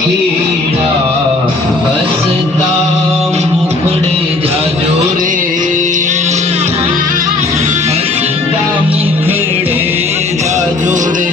पंखीड़ा हसता मुखड़े जाजो रे, हसता मुखड़े जाजो रे।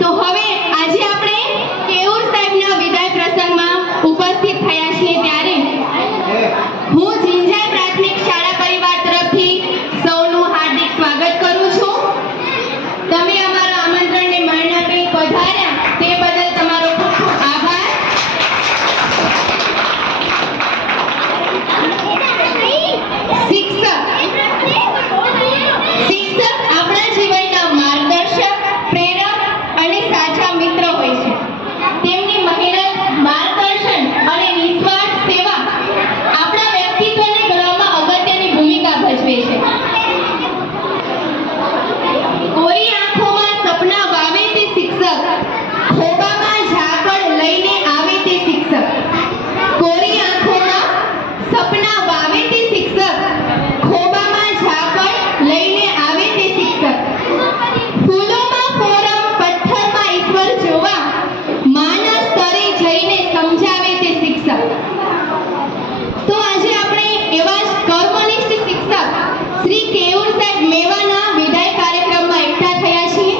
તો હવે આજે આપણે કેવુર સાહેબના વિદાય પ્રસંગમાં ઉપસ્થિત થયા છીએ ત્યારે હું ઝીંઝાઈ પ્રાથમિક શાળા પરિવાર તરફથી સૌનું હાર્દિક સ્વાગત કરું છું। તમે અમારા આમંત્રણને માન આપી પધાર્યા તે બદલ તમારો ખૂબ ખૂબ આભાર। શિક્ષક આપણા જીવનના માર્ગદર્શક, પ્રેરક અને સાચા મિત્ર હોય છે। તેમની મહેનત, માર્ગદર્શન અને નિસ્વાર્થ સેવા આપણા વ્યક્તિત્વને ઘડવામાં અગત્યની ભૂમિકા ભજવે છે। કોરી આંખોમાં સપના વાવે તે શિક્ષક, ખોબામાં ઝાકળ લઈને આવે તે શિક્ષક। કોરી આંખોમાં સપના વાવે તે શિક્ષક, ખોબામાં ઝાકળ લઈને આવે તે શિક્ષક। ફૂલોમાં ફોરમ, પથ્થરમાં ઈશ્વર જોવા, માનસ સ્તરે જઈને સમજાવે તે શિક્ષક। તો આજે આપણે એવા જ કર્મનિષ્ઠ શિક્ષક શ્રી કેયુર સાહેબ મેવાના વિદાય કાર્યક્રમમાં એકઠા થયા છીએ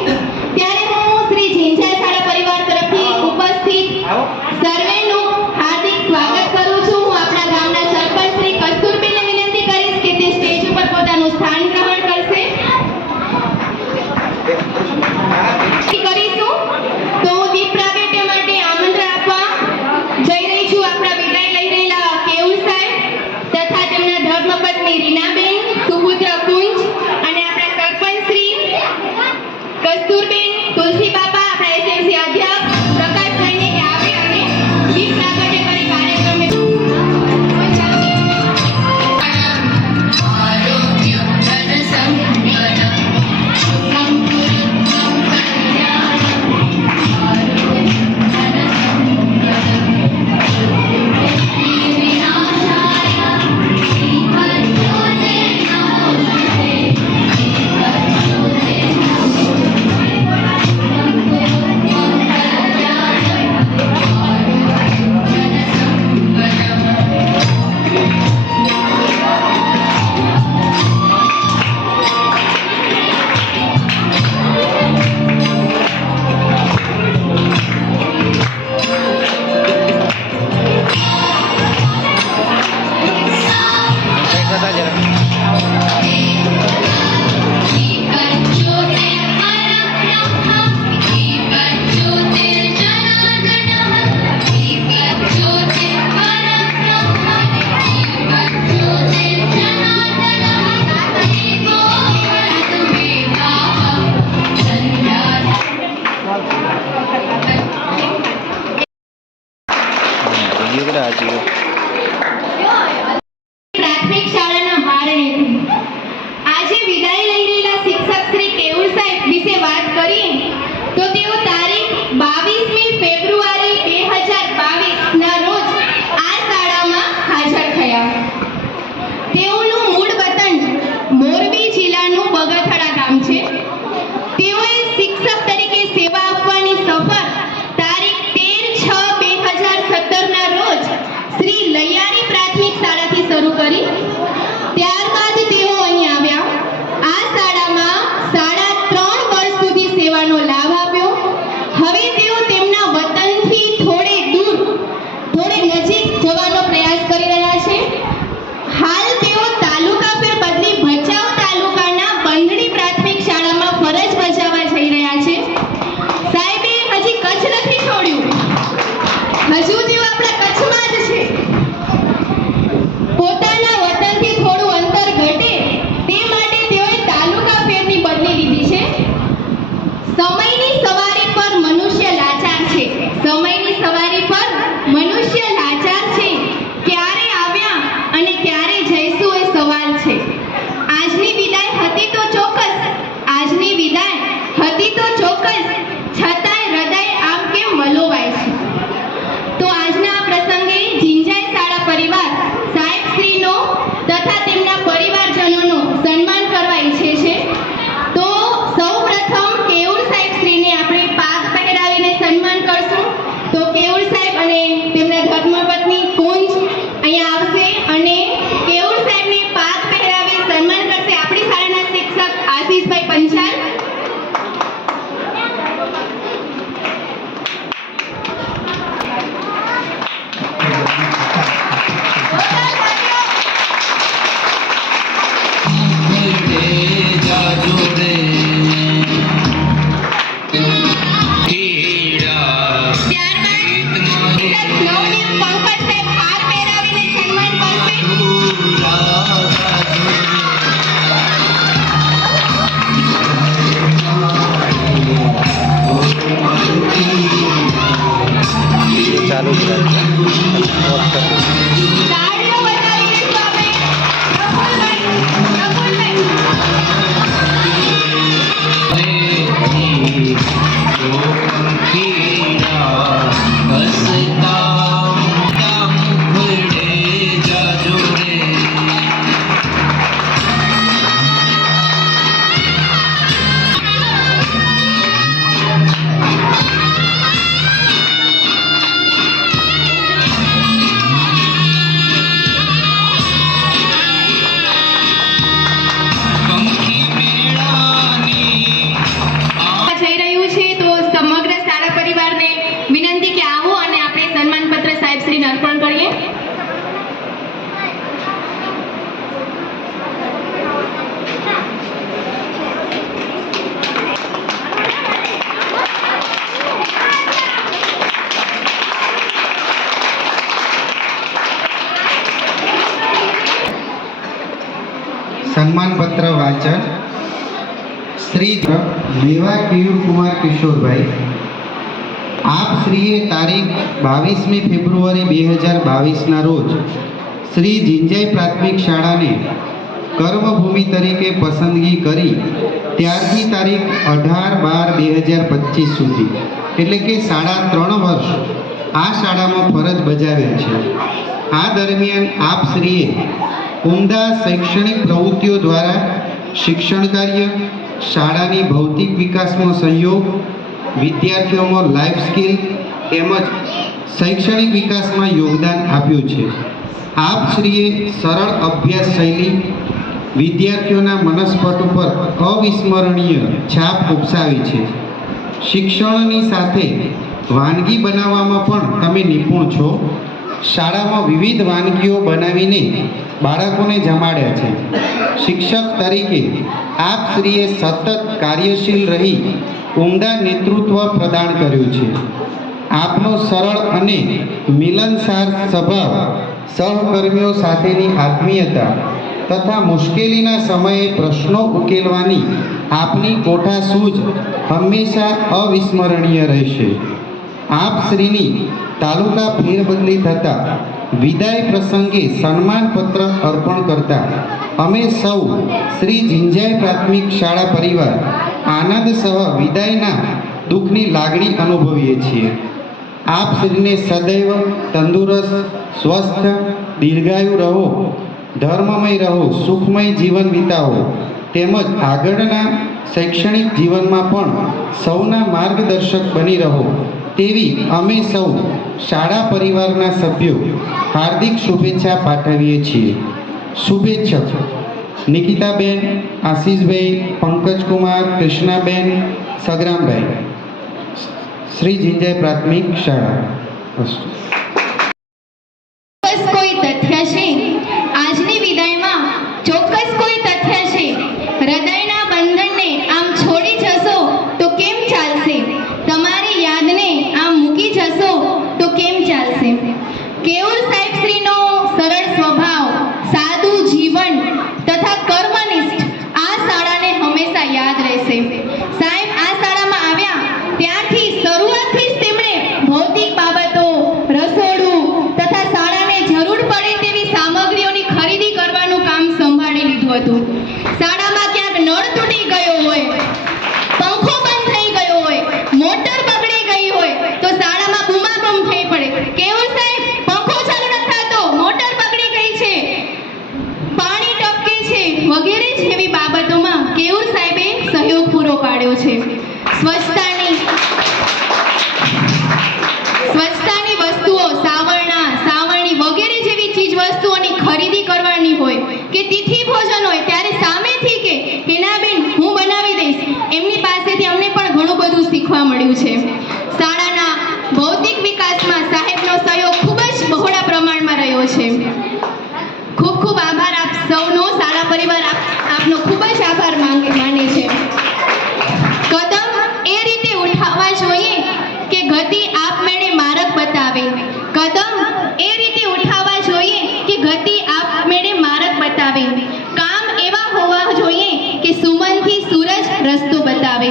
ત્યારે હું શ્રી ઝીંઝાઈ શાળા પરિવાર તરફથી ઉપસ્થિત સર્વેનું હાર્દિક સ્વાગત કરું છું। હું આપણા ગામના સરપંચ શ્રી કસ્તુરબેનને વિનંતી કરીશ કે તે સ્ટેજ ઉપર પોતાનું સ્થાન ગ્રહણ કરશે। કરીશું તો દીપ પ્રાગટ્ય માટે આમંત્રણ આપવા જઈ રહી છું આપણા વિદાય લઈ રહેલા કેયુર સાહેબ તથા તેમના ધર્મપત્ની રીનાબેન, સુપુત્ર કુંજ અને આપણા સરપંચ શ્રી કસ્તુરબેન, તુલસી બાપા, આપણા એસએમસી અધ્યક્ષ પ્રકાશભાઈને કે આવે અને દીપ પ્રાગટ્ય કરી કાર્યક્રમે Thank you. અને કેવુર સાહેબને પાક પહેરાવી સન્માન કરશે આપણી શાળાના શિક્ષક આશીષભાઈ પંચાલ. મુખડે જાજો રે ખેડા ત્યારબાદ મારે નવનીત પંકજ સાહેબ હાર પહેરાવીને સન્માન કરશે. ચાલુ જ રાખજો. તાળીઓ બજાવીએ આપણે. પ્રફુલ્લભાઈ. મુખડે જાજો રે પંખી મેળાની જઈ રહ્યું છે તો સમગ્ર શાળા પરિવારને વિનંતી કે આવો અને આપણે સન્માનપત્ર સાહેબશ્રીને અર્પણ કરીએ. સન્માનપત્ર વાંચન શ્રી મેવા કેયુર કુમાર કિશોરભાઈ. આપ શ્રીએ તારીખ 22મી ફેબ્રુઆરી 2022ના રોજ શ્રી જિંજાઈ પ્રાથમિક શાળાને કર્મભૂમિ તરીકે પસંદગી કરી ત્યારથી તારીખ 18/12/2025 સુધી એટલે કે 3.5 વર્ષ આ શાળામાં ફરજ બજાવેલ છે. આ દરમિયાન આપ શ્રીએ ઉમદા શૈક્ષણિક પ્રવૃત્તિઓ દ્વારા શિક્ષણ કાર્ય, શાળાની ભૌતિક વિકાસમાં સહયોગ, વિદ્યાર્થીઓમાં લાઈફ સ્કિલ તેમજ શૈક્ષણિક વિકાસમાં યોગદાન આપ્યું છે. આપ શ્રીએ સરળ અભ્યાસ શૈલી, વિદ્યાર્થીઓના મનસ્પટ ઉપર અવિસ્મરણીય છાપ ઉપસાવી છે. શિક્ષણની સાથે વાનગી બનાવવામાં પણ તમે નિપુણ છો. શાળામાં વિવિધ વાનગીઓ બનાવીને બાળકોને જમાડ્યા છે. શિક્ષક તરીકે આપ શ્રીએ સતત કાર્યશીલ રહી ઉમદા નેતૃત્વ પ્રદાન કર્યું છે. આપનો સરળ અને મિલનસાર સ્વભાવ, સહકર્મીઓ સાથેની આત્મીયતા તથા મુશ્કેલીના સમયે પ્રશ્નો ઉકેલવાની આપની કોઠાસૂઝ હંમેશા અવિસ્મરણીય રહેશે. આપ શ્રીની તાલુકા ફેરબદલી થતાં વિદાય પ્રસંગે સન્માનપત્ર અર્પણ કરતા અમે સૌ શ્રી જિંજાઈ પ્રાથમિક શાળા પરિવાર આનંદ સહ વિદાયના દુઃખની લાગણી અનુભવીએ છીએ. આપ શ્રીને સદૈવ તંદુરસ્ત, સ્વસ્થ, દીર્ઘાયુ રહો, ધર્મમય રહો, સુખમય જીવન વિતાવો તેમજ આગળના શૈક્ષણિક જીવનમાં પણ સૌના માર્ગદર્શક બની રહો તેવી અમે સૌ શાળા પરિવારના સભ્યો હાર્દિક શુભેચ્છા પાઠવીએ છીએ. શુભેચ્છક નિકિતાબેન, આશીષભાઈ, પંકજકુમાર, કૃષ્ણાબેન, સગરામભાઈ, શ્રી જિંજાઈ પ્રાથમિક શાળા. અસ્તુ. ચોક્કસ કોઈ તથ્ય છે આજની વિદાયમાં, ચોક્કસ કોઈ તથ્ય છે. હૃદયના બંધનને આમ છોડી જશો તો કેમ ચાલશે? તમારી યાદને આમ મૂકી જશો તો કેમ ચાલશે? કેવુર સાહેબશ્રીનો સરળ સ્વભાવ, સાદું જીવન તથા કર્મનિષ્ઠ આ શાળાને હંમેશા યાદ રહેશે. સાહેબ આ શાળામાં આવ્યા ત્યારથી શરૂઆતથી જ તેમણે ભૌતિક બાબતો, રસોડું તથા શાળાને જરૂર પડે તેવી સામગ્રીઓની ખરીદી કરવાનું કામ સંભાળી લીધું હતું. શાળામાં ક્યાંક નળ તૂટી ગયો હોય, પંખો બંધ થઈ ગયો હોય, મોટર બગડી ગઈ હોય તો શાળામાં બૂમાબૂમ થઈ પડે, કેવું સાહેબ પંખો ચાલુ નથી થતો, મોટર બગડી ગઈ છે, પાણી ટપકે છે વગેરે જેવી બાબતોમાં કેવુર સાહેબે સહયોગ પૂરો પાડ્યો છે. સ્વચ્છતાની વસ્તુઓ, સાવરણી વગેરે જેવી ચીજ વસ્તુઓની ખરીદી બતાવે, કામ એવા હોવા જોઈએ કે સુમનથી સૂરજ રસ્તો બતાવે.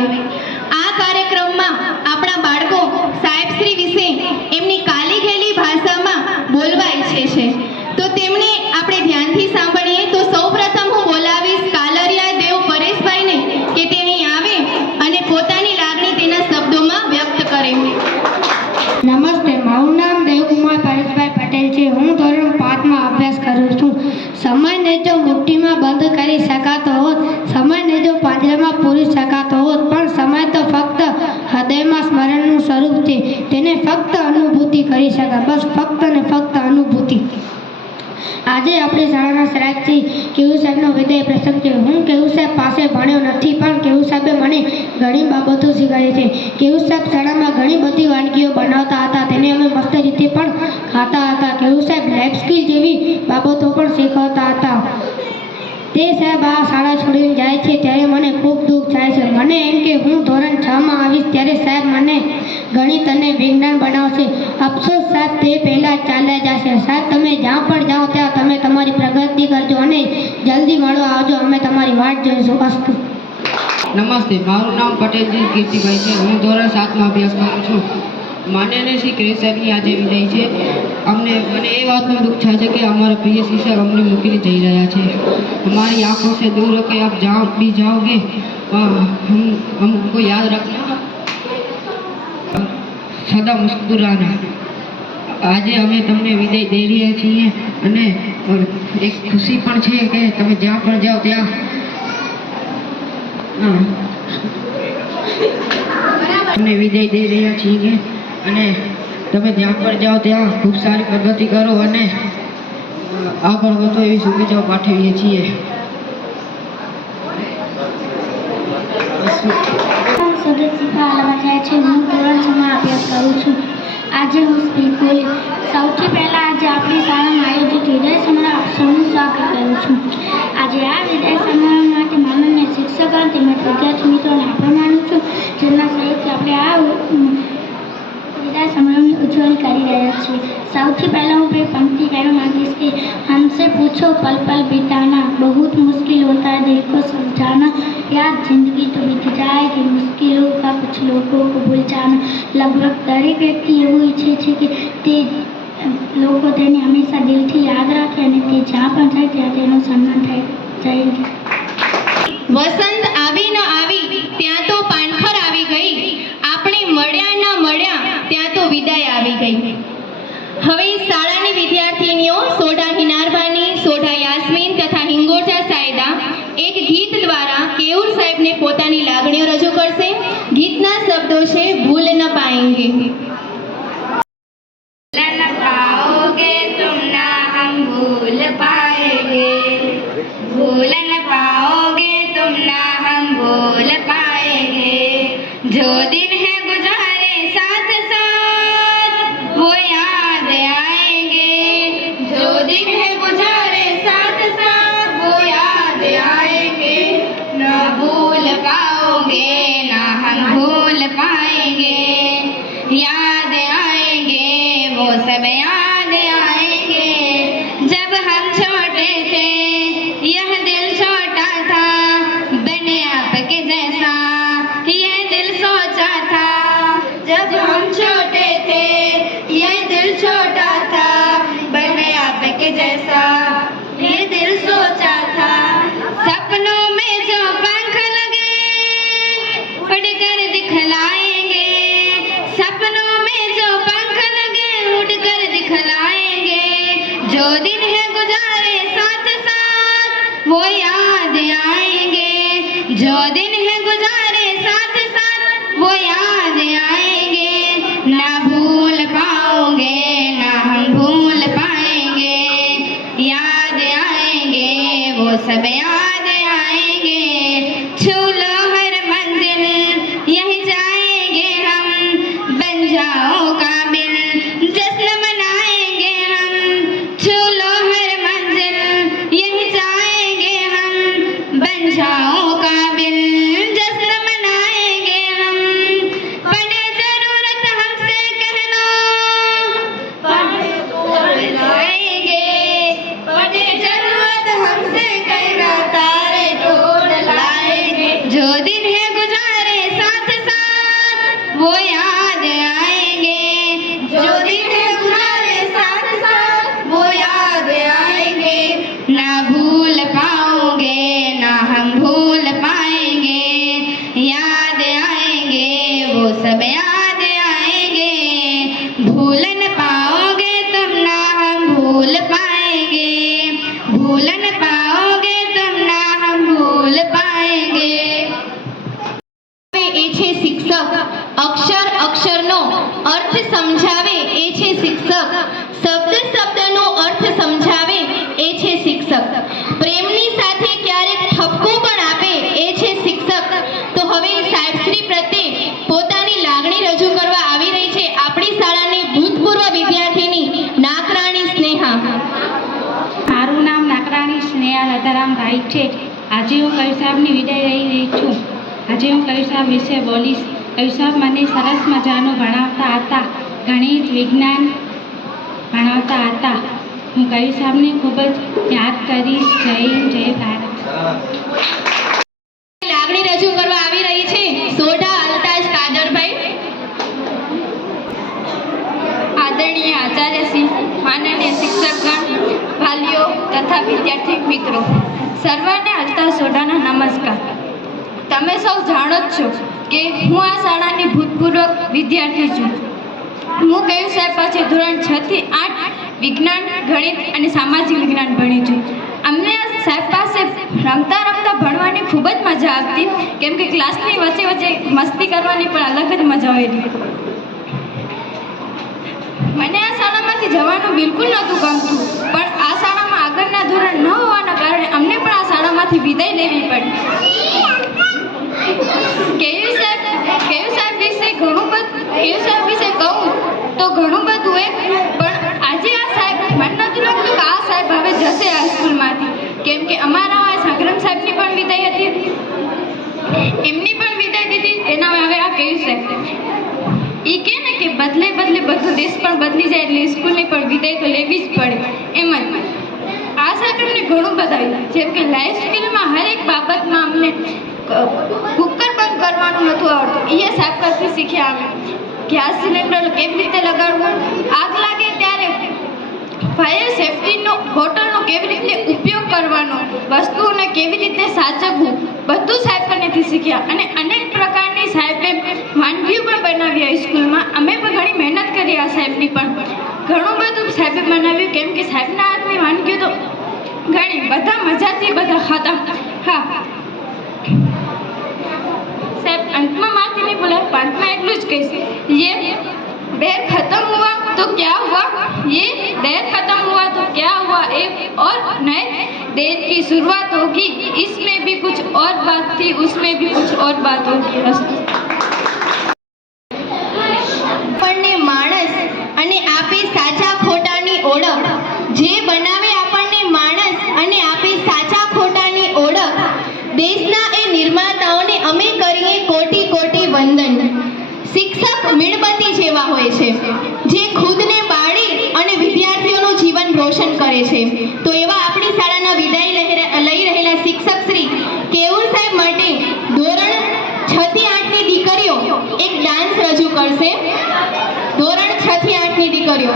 આ કાર્યક્રમમાં આપણા બાળકો સાહેબશ્રી વિશે એમની કાલી ગયેલી ભાષામાં બોલવા ઈચ્છે છે, તો તેમણે આપણે ધ્યાનથી સાંભળીએ. તો સૌપ્રથમ હું બોલાવીશ કાલરિયા દેવ પરેશભાઈને કે તે અહીં આવે અને પોતાની લાગણી તેના શબ્દોમાં વ્યક્ત કરે. નમસ્તે, મારું નામ દેવકુમાર પરેશભાઈ પટેલ છે. હું ધોરણ 5માં અભ્યાસ કરું છું. સમયને જો મુઠ્ઠીમાં બંધ કરી શકાતો હોત, સમયને જો પાંજરામાં પૂરી શકાતો હોત, પણ સમય તો ફક્ત હૃદયમાં સ્મરણનું સ્વરૂપ છે. તેને ફક્ત અનુભૂતિ કરી શકાય, બસ ફક્ત ને ફક્ત અનુભૂતિ. આજે આપણી શાળાના શ્રી કેવું સાહેબનો વિદાય પ્રસંગ છે. હું કેવું સાહેબ પાસે ભણ્યો નથી, પણ કેવું સાહેબે મને ઘણી બાબતો શીખવાડી છે. કેવું સાહેબ શાળામાં ઘણી બધી વાનગીઓ બનાવતા હતા, તેને અમે મસ્ત રીતે પણ ખાતા હતા. કેવું સાહેબ લાઈફ સ્કિલ જેવી બાબતો પણ શીખવતા હતા. તે સાહેબ આ શાળા છોડીને જાય છે ત્યારે મને ખૂબ દુઃખ થાય છે. મને એમ કે હું ધોરણ 6માં આવીશ ત્યારે સાહેબ મને ગણિત અને વિજ્ઞાન બનાવશે. અફસોસ સાહેબ તે પહેલાં ચાલ્યા જશે. સાહેબ તમે જ્યાં પણ જાઓ ત્યાં તમે તમારી પ્રગતિ કરજો અને જલ્દી મળવા આવજો. અમે તમારી વાટ જોઈશું. અસ્તુ. નમસ્તે, મારું નામ પટેલજી કીર્તિભાઈ છે. હું ધોરણ 7માં અભ્યાસ કરું છું. માન્યને શ્રી ક્રેશ સાહેબની આજે વિદાય છે. મને એ વાતનું દુઃખ થાય છે કે અમારા પ્રિય શિક્ષક અમને મૂકીને જઈ રહ્યા છે. हमारी आंखों से दूर होकर आप जहाँ भी जाओगे हमको याद रखना, सदा मुस्कुराना. આજે અમે તમને વિદાય દઈ રહ્યા છીએ અને એક ખુશી પણ છે કે તમે જ્યાં પણ જાઓ ત્યાં તમને વિદાય દઈ રહ્યા છીએ અને તમે જ્યાં પણ જાઓ ત્યાં ખૂબ સારી પ્રગતિ કરો અને આગળ વધો એવી શુભેચ્છાઓ પાઠવીએ છીએ. હું ધોરણ 6માં અભ્યાસ કરું છું. આજે હું બિલકુલ સૌથી પહેલાં આજે આપણી શાળામાં આયોજિત વિદાય સમારોહનું સ્વાગત કરું છું. આજે આ વિદાય સમારોહ માટે માનનીય શિક્ષકો તેમજ વિદ્યાર્થી મિત્રોને આભાર માનું છું, જેમના સહયોગથી આપણે આ विदाय समारोह में उज्जवल कर रहे हैं. सौથી पहला હું एक पंक्ति कहना मांगीश कि हमसे पूछो पल पल बिताना, बहुत मुश्किल होता है दिल को समझाना, याद जिंदगी तो बीत जाएगी, मुश्किलों का कुछ लोगों को भूल जाना. लगभग દરેક વ્યક્તિ એવું ઈચ્છે છે કે તે લોકો તેને હંમેશા દિલથી યાદ રાખે અને તે જ્યાં પણ જાય ત્યાં તેનું સન્માન થાય. વસંત આવી ન આવી ત્યાં તો પાનખર આવી ગઈ, આપણે મળ્યા ન મળ્યા ત્યાં તો વિદાય આવી ગઈ. હવે શાળાની વિદ્યાર્થીનીઓ સોઢા હિનારબાની, સોઢા યાસ્મીન તથા હિંગોજા સાયદા એક ગીત દ્વારા કેયુર સાહેબને પોતાની લાગણીઓ રજૂ કરશે. ગીતના શબ્દો છે ભૂલ ન પાએંગે. पाओगे तुम ना हम भूल पाएंगे, भूल न पाओगे तुम ना हम भूल पाएंगे. जो दिन है गुजारे साथ साथ वो याद आएंगे, जो दिन है गुजारे साथ साथ वो याद आएंगे. न भूल पाओगे ना हम भूल पाएंगे, याद आएंगे वो सब याद आएंगे. जब हम छोटे थे यह दिल छोटा था, बने आपके जैसा यह दिल सोचा था. जब हम छोटे थे यह दिल छोटा था, बने आपके जैसा यह दिल सोचा था. सपनों में जो पंख लगे उड़कर दिखलाएंगे, सपनों में जो पंख लगे उड़कर दिखलाएंगे. जो दिन है गुजारे साथ साथ वो याद आएंगे, जो दिन है गुजारे साथ साथ वो याद आएंगे. ना भूल पाओगे ना हम भूल पाएंगे, याद आएंगे वो सब याद आएंगे. छू लो हर मंजिल यही जाएंगे हम, बन जाओ काबिल जश्न मनाएंगे हम. छू लो हर मंजिल यही जाएंगे हम, बन जाओ काबिल जश्न मनाएंगे हम. पड़े जरूरत हमसे कहना पढ़े तो बुलाएंगे, पड़े जरूरत हमसे भूल न पाओगे तुम ना हम भूल पाएंगे। એ છે શિક્ષક, અક્ષર અક્ષરનો અર્થ સમજાવે એ છે શિક્ષક, શબ્દ શબ્દનો અર્થ સમજાવે એ છે શિક્ષક, પ્રેમની સાથે ક્યારેક ઠપકો પણ આપે એ છે શિક્ષક. તો હવે સાહેબશ્રી પ્રત્યે પોતાની લાગણી રજૂ કરવા આવી રહી છે આપણી શાળાની ભૂતપૂર્વ વિદ્યાર્થીની નાકરાણી સ્નેહા. મારું નામ નાકરાણી સ્નેહા લતારામ ગાઈડ છે. આજે હું કવિ સાહેબની વિદાય લઈ રહી છું. આજે હું કવિ સાહેબ વિશે બોલીશ. કવિ સાહેબ મને સરસ મજાનું ભણાવતા હતા, ગણિત વિજ્ઞાન ભણાવતા હતા. હું કવિ સાહેબને ખૂબ જ યાદ કરીશ. જય હિન્દ, જય ભારત. લાગણી રજૂ કરવા આવી રહી છે સોઢા અલ્તાજ કાદરભાઈ. આદરણીય આચાર્યશ્રી, માનનીય શિક્ષકગણ, વાલીઓ તથા વિદ્યાર્થી મિત્રો, સર્વને અલ્તાજ સોઢાના નમસ્કાર. તમે સૌ જાણો જ છો કે હું આ શાળાની ભૂતપૂર્વ વિદ્યાર્થી છું. હું કયું સાહેબ પાસે ધોરણ 6 થી 8 વિજ્ઞાન, ગણિત અને સામાજિક વિજ્ઞાન ભણી છું. અમને આ સાહેબ પાસે રમતા રમતા ભણવાની ખૂબ જ મજા આવતી, કેમ કે ક્લાસની વચ્ચે વચ્ચે મસ્તી કરવાની પણ અલગ જ મજા આવેલી. મને આ શાળામાંથી જવાનું બિલકુલ નહોતું ગમતું, પણ આ શાળામાં આગળના ધોરણ ન હોવાના કારણે અમને પણ આ શાળામાંથી વિદાય લેવી પડી. કેયુ સાહેબ વિશે કહું તો ઘણું બધું પણ આજે આ સાહેબ મને નહોતું લાગતું કે આ સાહેબ હવે જશે આ સ્કૂલમાંથી, કેમ કે અમારા સંગ્રામ સાહેબની પણ વિદાય હતી, એમની પણ વિદાય દીધી. એના હવે આ કેયુ સાહેબ એ કહે ને કે બદલે બદલે બધો દેશ પણ બદલી જાય એટલે સ્કૂલની પણ વિદાય તો લેવી જ પડે. એમ જ આ સાહેબ અમને ઘણું બતાવ્યું, જેમ કે લાઈફ સ્કિલમાં હરેક બાબતમાં અમને કુકર બંધ કરવાનું નહોતું આવડતું, એ સાહેબ કરતી શીખ્યા. અમે ગેસ સિલિન્ડર કેવી રીતે લગાડવું, આગ લાગે ત્યારે ફાયર સેફ્ટીનો બોટલનો કેવી રીતે ઉપયોગ કરવાનો, વસ્તુઓને કેવી રીતે સાચવવું, બધું સાહેબ પાસેથી શીખ્યા. અને અનેક પ્રકારની સાહેબે વાનગીઓ પણ બનાવી આ સ્કૂલમાં. અમે પણ ઘણી મહેનત કરી આ સાહેબની, પણ ઘણું બધું સાહેબે બનાવ્યું, કેમ કે સાહેબના હાથની વાનગીઓ તો ઘણી બધા મજાથી બધા ખાતા. હા સાહેબ, અંતમાં મારથી નહીં બોલાય, પાંચમાં એટલું જ કહીશ, ये देर खत्म हुआ तो क्या हुआ, ये देर खत्म हुआ तो क्या हुआ, एक और नए देर की शुरुआत होगी, इसमें भी कुछ और बात थी, उसमें भी कुछ और बात होगी. આપણને માણસ અને આપે સાચા ખોટાની ઓળખ, જે બનાવે આપણને માણસ અને આપે સાચા ખોટાની ઓળખ, દેશના એ નિર્માતાઓને અમે કરીએ કોટી કોટી વંદન. શિક્ષક મીણબત્તી જેવા હોય છે, જે ખુદને બાળી અને વિદ્યાર્થીઓનું જીવન રોશન કરે છે. તો એવા આપણી શાળાના વિદાય લઈ રહેલા શિક્ષક શ્રી કેવુર સાહેબ માટે ધોરણ 6 થી 8 ની દીકરીઓ એક ડાન્સ રજૂ કરશે. ધોરણ 6 થી 8 ની દીકરીઓ.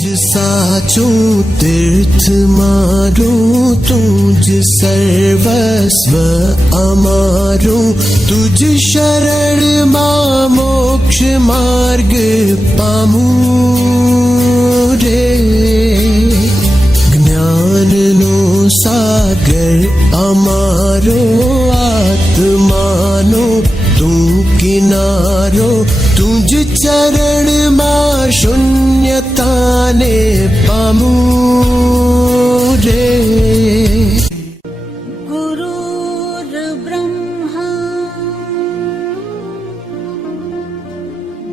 तुझ साचो तीर्थ मारो तुझ सर्वस्व अमा मारो तुझ शरण मां मोक्ष मार्ग पामू रे ज्ञान नो सागर अमारो आत्मानो तू किनारो तुझ चरण मां शून्यता ने पामू रे गुरुर्ब्रह्मा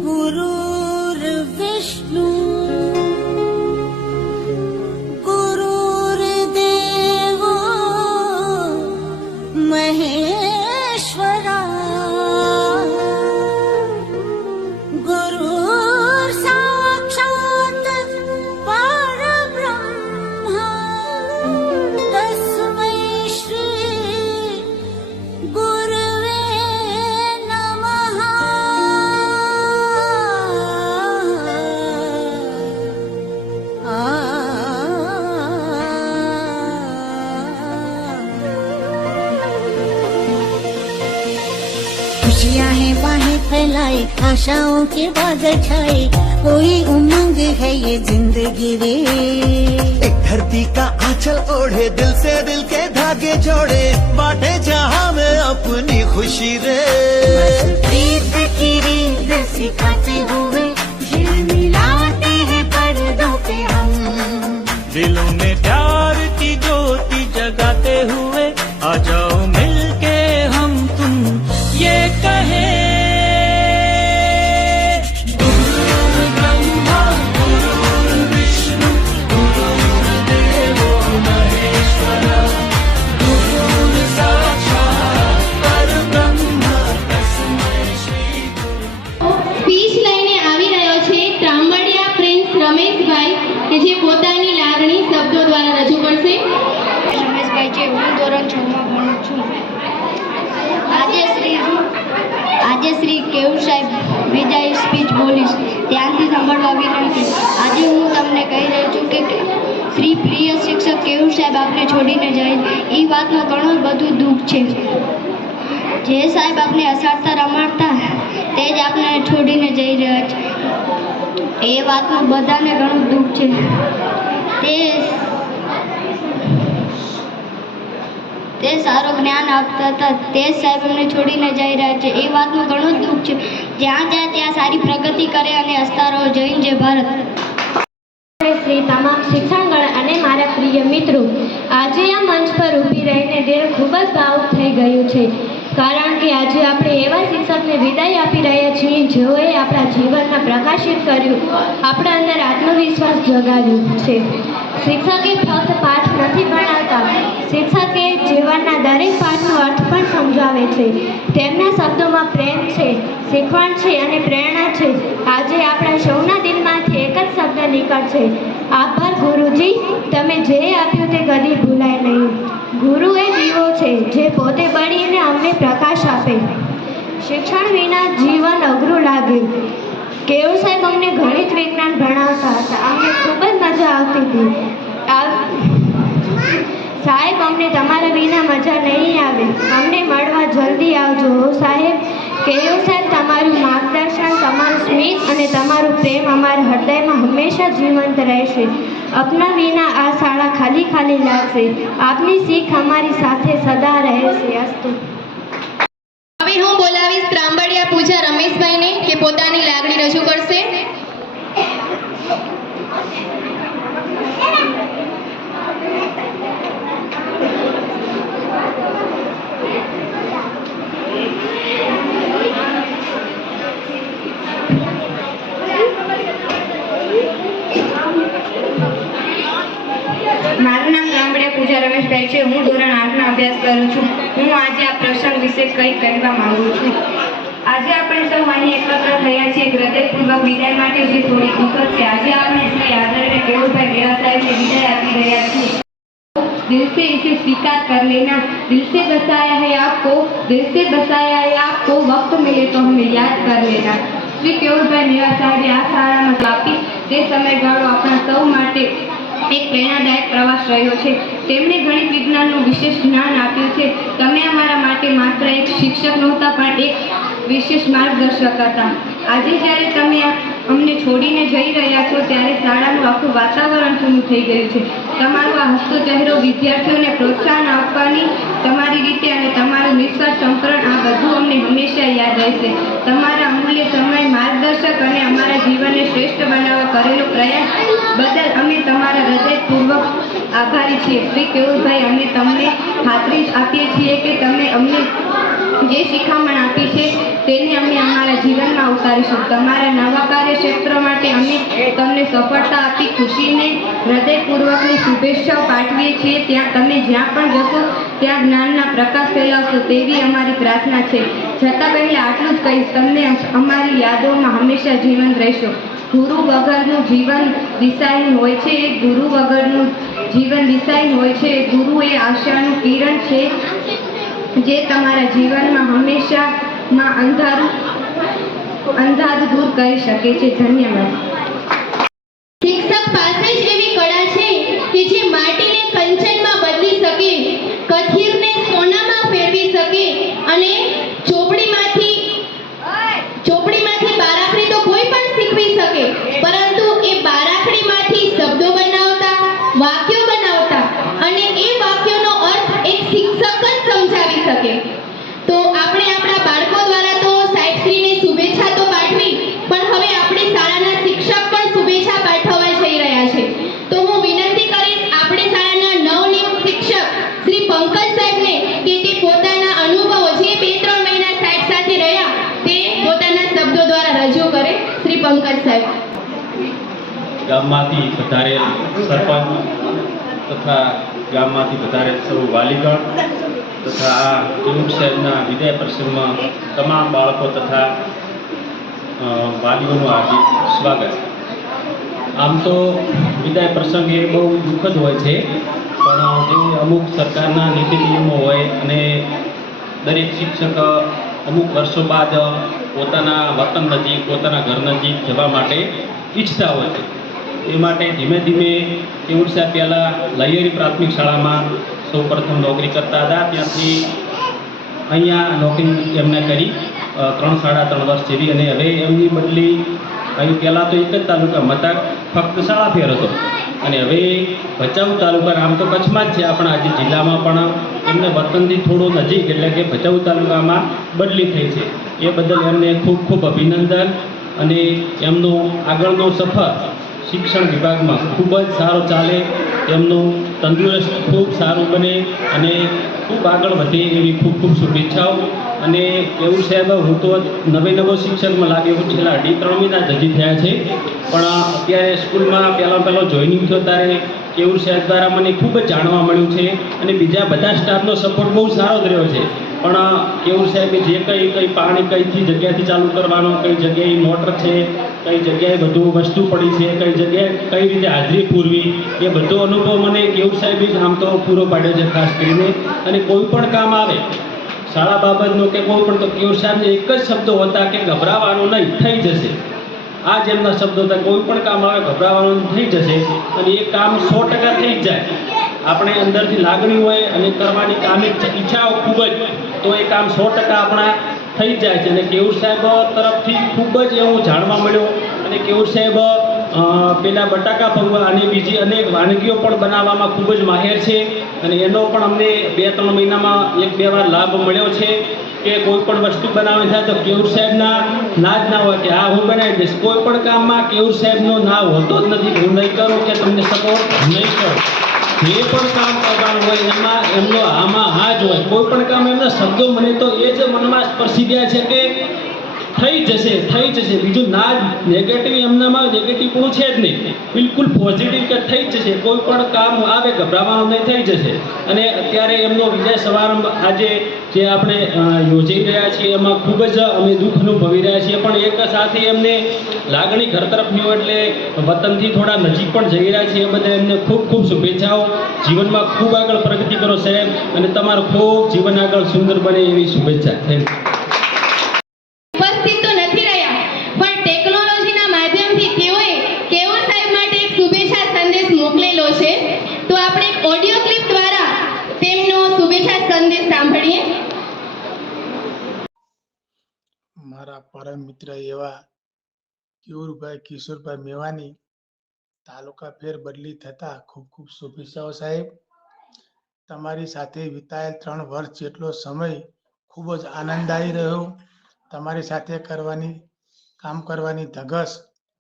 गुरुर्विष्णु गुरुर्देवो महेश्वरा गुरुर् साक्षात् परब्रह्मा तस्मै श्री गुरुवे नमः खुशियाँ हैं बाहें फैलाई आशाओं के बादल छाए कोई उमंग है ये जिंदगी रे एक धरती का आंचल ओढ़े दिल से दिल के धागे जोड़े बांटे जहां में अपनी खुशी रे प्रीत की रीत सिखाते हुए दिल मिलाते हैं पर्दों पे हम दिलों में प्यार की ज्योति जगाते हुए आ जाओ मिलके हम तुम ये कहे સ્પીચ લઈને આવી રહ્યો છે ત્રાંબડિયા પ્રિન્સ રમેશભાઈ કે જે પોતાની લાગણી શબ્દો દ્વારા રજૂ કરશે. રમેશભાઈ છે, હું ધોરણ 6 માં ભણું છું. આજે શ્રી કેયુર સાહેબ વિદાય સ્પીચ બોલીશ, ધ્યાનથી સાંભળવા વિનંતી. આજે હું તમને કહી રહી છું કે શ્રી પ્રિય શિક્ષક કેયુર સાહેબ આપને છોડીને જાય એ વાતનું ઘણું બધું દુઃખ છે. જે સાહેબ આપને હસાડતા રમાડતા તે જ આપને છોડીને જઈ રહ્યા છે. એ વાતનું બધાને ઘણું દુઃખ છે. તે સારું જ્ઞાન આપતા હતા તે જ સાહેબ અમને છોડીને જઈ રહ્યા છે. એ વાતનું ઘણું જ દુઃખ છે. જ્યાં જાય ત્યાં સારી પ્રગતિ કરે અને હસતા રહો. જય હિન્દ, જય ભારત. શ્રી તમામ શિક્ષણગણ અને મારા પ્રિય મિત્રો, આજે આ મંચ પર ઊભી રહીને દિલ ખૂબ જ ભાવુક થઈ ગયું છે. કારણ કે આજે આપણે એવા શિક્ષકને વિદાય આપી રહ્યા છીએ જેઓએ આપણા જીવનમાં પ્રકાશિત કર્યું, આપણા અંદર આત્મવિશ્વાસ જગાવ્યું છે. શિક્ષકે ફક્ત પાઠ નથી ભણાવતા, શિક્ષકે જીવનના દરેક પાઠનો અર્થ પણ સમજાવે છે. તેમના શબ્દોમાં પ્રેમ છે, શીખવણ છે અને પ્રેરણા છે. આજે આપણા સૌના દિલમાંથી એક જ શબ્દ નીકળશે, આભાર ગુરુજી. તમે જે આપ્યું તે કદી ભૂલાય નહીં. ગુરુ એ દીવો છે જે પોતે બળીને અમને પ્રકાશ આપે. શિક્ષણ વિના જીવન અઘરું લાગે. કેયુર સાહેબ અમને ગણિત વિજ્ઞાન ભણાવતા હતા, અમને ખૂબ જ મજા આવતી હતી. સાહેબ, અમને તમારા વિના મજા નહીં આવે. અમને મળવા જલ્દી આવજો સાહેબ. કેયુર સાહેબ, તમારું માર્ગદર્શન, તમારું સ્મિત અને તમારું પ્રેમ અમારા હૃદયમાં હંમેશા જીવંત રહેશે. આપના વિના આ શાળા ખાલી ખાલી લાગશે. આપની શીખ અમારી સાથે સદા રહેશે. અસ્તુ. હવે હું બોલાવીશ ત્રાંબડિયા પૂજા રમેશભાઈને કે પોતાની લાગણી રજૂ કરશે. મારું નામ ત્રાંબડિયા પૂજા રમેશભાઈ છે. હું ધોરણ 8 માં અભ્યાસ કરું છું. હું આજે આ પ્રસંગ વિશે કંઈક કહેવા માંગુ છું. આજે આપણે સૌ અહીં એકત્ર થયા છીએ હૃદયપૂર્વક વિદાય માટે, જે થોડી દુઃખદ છે. આજે આપણે શ્રી આદરણીય કેયુરભાઈ મેવા સાહેબને વિદાય આપી રહ્યા છીએ. दिल से इसे स्वीकार कर लेना, दिल से बसाया है आपको, दिल से बसाया है आपको, वक्त मिले तो हमें याद कर लेना. શ્રી કેયુરભાઈ મેવા સાહેબે આ શાળામાં સ્થાપિત તે સમયગાળો આપણા સૌ માટે એક પ્રેરણાદાયક પ્રવાસ રહ્યો છે. તેમણે ગણિત વિજ્ઞાનનું વિશેષ જ્ઞાન આપ્યું છે. તમે અમારા માટે માત્ર એક શિક્ષક નહોતા પણ એક વિશેષ માર્ગદર્શક હતા. આજે જ્યારે તમે અમને છોડીને જઈ રહ્યા છો ત્યારે શાળાનું આખું વાતાવરણ જૂનું થઈ ગયું છે. તમારો આ હસતો ચહેરો, વિદ્યાર્થીઓને પ્રોત્સાહન આપવાની તમારી રીતે અને તમારું નિસ્વાર્થ સમર્પણ, આ બધું અમને હંમેશા યાદ રહેશે. તમારા અમૂલ્ય સમય, માર્ગદર્શક અને અમારા જીવનને શ્રેષ્ઠ બનાવવા કરેલો પ્રયાસ બદલ અમે તમારા હૃદયપૂર્વક આભારી છીએ. શ્રી કેયુરભાઈ, અમે તમને ખાતરી આપીએ છીએ કે તમે અમને જે શિખામણ આપી છે તેને અમે અમારા જીવનમાં ઉતારીશું. તમારા નવા કાર્યક્ષેત્ર માટે અમે તમને સફળતા આપી ખુશીને હૃદયપૂર્વકની શુભેચ્છાઓ પાઠવીએ છીએ. તમે જ્યાં પણ જશો ત્યાં જ્ઞાનના પ્રકાશ ફેલાવશો તેવી અમારી પ્રાર્થના છે. છતાં પહેલાં આટલું જ કહીશ, તમને અમારી યાદોમાં હંમેશા જીવંત રહેશો. ગુરુ વગરનું જીવન દિશાહીન હોય છે. ગુરુ વગરનું જીવન દિશાહીન હોય છે. ગુરુ એ આશાનું કિરણ છે જે તમારા જીવનમાં હંમેશામાં અંધારું દૂર કરી શકે છે. ધન્યવાદ. શિક્ષક પાસે જ એવી કળા છે કે જે માટીને કંચનમાં બદલી શકે, કથિરને સોનામાં ફેરવી શકે અને ચોપડીમાંથી બારાખડી તો કોઈ પણ શીખવી શકે, પરંતુ એ બારાખડીમાંથી શબ્દો બનાવતા, વાક્યો બનાવતા અને એ વાક્યોનો અર્થ એક શિક્ષક જ સમજાવી શકે. તો આપણે આપણા બાળકો દ્વારા તો સાહેબશ્રીને શુભેચ્છા તો પાઠવી, પણ હવે આપણી શાળાના શિક્ષક પણ શુભેચ્છા પાઠવવા જઈ રહ્યા છે. તો હું વિનંતી કરીશ આપણી શાળાના નવનિયુક્ત શિક્ષક શ્રી પંકજ સાહેબને કે તે પોતાના અનુભવો જે 2-3 મહિના સાહેબ સાથે રહ્યા તે પોતાના શબ્દો દ્વારા રજૂ કરે. શ્રી પંકજ સાહેબ. ગામમાંથી પધારેલ સરપંચ તથા ગામમાંથી પધારેલ સૌ વાલીગણ તથા આ કેયુર સાહેબના વિદાય પ્રસંગમાં તમામ બાળકો તથા વાલીઓનું હાર્દિક સ્વાગત. આમ તો વિદાય પ્રસંગ એ બહુ દુઃખદ હોય છે, પણ જે અમુક સરકારના નીતિ નિયમો હોય અને દરેક શિક્ષક અમુક વર્ષો બાદ પોતાના વતન નજીક, પોતાના ઘર નજીક જવા માટે ઈચ્છતા હોય છે. એ માટે ધીમે ધીમે કેયુર સાહેબ પહેલાં લૈયરી પ્રાથમિક શાળામાં સૌ પ્રથમ નોકરી કરતા હતા. ત્યાંથી અહીંયા નોકરી એમને કરી 3-3.5 વર્ષ જેવી, અને હવે એમની બદલી અહીં પહેલાં તો એક જ તાલુકા મથક ફક્ત શાળા ફેર હતો, અને હવે ભચાઉ તાલુકા, આમ તો કચ્છમાં જ છે આપણા આજે જિલ્લામાં, પણ એમને વતનથી થોડું નજીક એટલે કે ભચાઉ તાલુકામાં બદલી થઈ છે. એ બદલ એમને ખૂબ ખૂબ અભિનંદન, અને એમનો આગળનો સફર શિક્ષણ વિભાગમાં ખૂબ જ સારો ચાલે, એમનું તંદુરસ્ત ખૂબ સારું બને અને ખૂબ આગળ વધે એવી ખૂબ ખૂબ શુભેચ્છાઓ. અને કેયુર સાહેબ, હું તો નવો શિક્ષકમાં લાગે હું છેલ્લા 2.5 મહિના જ હજી થયા છે, પણ અત્યારે સ્કૂલમાં પહેલો જોઈનિંગ થયો ત્યારે કેયુર સાહેબ દ્વારા મને ખૂબ જ જાણવા મળ્યું છે, અને બીજા બધા સ્ટાફનો સપોર્ટ બહુ સારો જ રહ્યો છે. પણ કેયુર સાહેબે જે કંઈ પાણી કઈથી જગ્યાથી ચાલુ કરવાનો, કઈ જગ્યાએ મોટર છે, કઈ જગ્યાએ બધું વસ્તુ પડી છે, કઈ જગ્યાએ કઈ રીતે હાજરી પૂરવી, એ બધો અનુભવ મને કેયુર સાહેબે જ આમ તો પૂરો પાડ્યો છે ખાસ કરીને. અને કોઈ પણ કામ આવે શાળા બાબતનો કે કોઈ પણ, તો કેયુર સાહેબને એક જ શબ્દો હતા કે ગભરાવાનું નહીં, થઈ જશે. આ જ એમના શબ્દો હતા, કોઈ પણ કામ આવે ગભરાવાનું થઈ જશે, અને એ કામ 100% થઈ જ જાય. આપણે અંદરથી લાગણી હોય અને કરવાની કામની ઈચ્છાઓ ખૂબ જ, તો એ કામ 100% આપણા થઈ જાય છે. અને કેયુર સાહેબ તરફથી ખૂબ જ એવું જાણવા મળ્યું. અને કેયુર સાહેબ પેલા બટાકા પૌવા અને બીજી અનેક વાનગીઓ પણ બનાવવામાં ખૂબ જ માહેર છે, અને એનો પણ અમને 2-3 મહિનામાં 1-2 વાર લાભ મળ્યો છે કે કોઈ પણ વસ્તુ બનાવવાની થાય તો કેયુર સાહેબના ના જ ના હોય કે હા હું બનાવી દઈશ. કોઈ પણ કામમાં કેયુર સાહેબનો ના હોતો જ નથી, હું નહીં કરું કે તમને સપોર્ટ નહીં કરું. જે પણ કામ કરવાનું હોય એમાં એમનો આમાં હા જ હોય. કોઈ પણ કામ એમના શબ્દો મને તો એ જ મનમાં સ્પર્શી ગયા છે કે થઈ જશે, થઈ જશે. બીજું ના જ નેગેટિવ, એમનામાં નેગેટિવપણું છે જ નહીં, બિલકુલ પોઝિટિવ કે થઈ જશે. કોઈ પણ કામ આવે ગભરાવાનું નહીં, થઈ જશે. અને અત્યારે એમનો વિદાય સમારંભ આજે જે આપણે યોજી રહ્યા છીએ એમાં ખૂબ જ અમે દુઃખ અનુભવી રહ્યા છીએ, પણ એક સાથે એમને લાગણી ઘર તરફની હોય એટલે વતનથી થોડા નજીક પણ જઈ રહ્યા છીએ. એ બધા એમને ખૂબ ખૂબ શુભેચ્છાઓ. જીવનમાં ખૂબ આગળ પ્રગતિ કરો સાહેબ, અને તમારું ખૂબ જીવન આગળ સુંદર બને એવી શુભેચ્છા. Thank you. ઉપસ્થિત તો નથી રહ્યા, પણ ટેકનોલોજીના માધ્યમથી તેઓએ કેયુર સાહેબ માટે એક શુભેચ્છા સંદેશ મોકલેલો મારા પરમ મિત્ર એવા કેવુરભાઈ કિશોરભાઈ મેવાની તાલુકા ફેર બદલી થતા ખૂબ ખૂબ શુભેચ્છાઓ સાહેબ. તમારી સાથે વિતાયેલ 3 વર્ષ જેટલો સમય ખૂબ જ આનંદદાયી રહ્યો. તમારી સાથે કામ કરવાની ધગસ,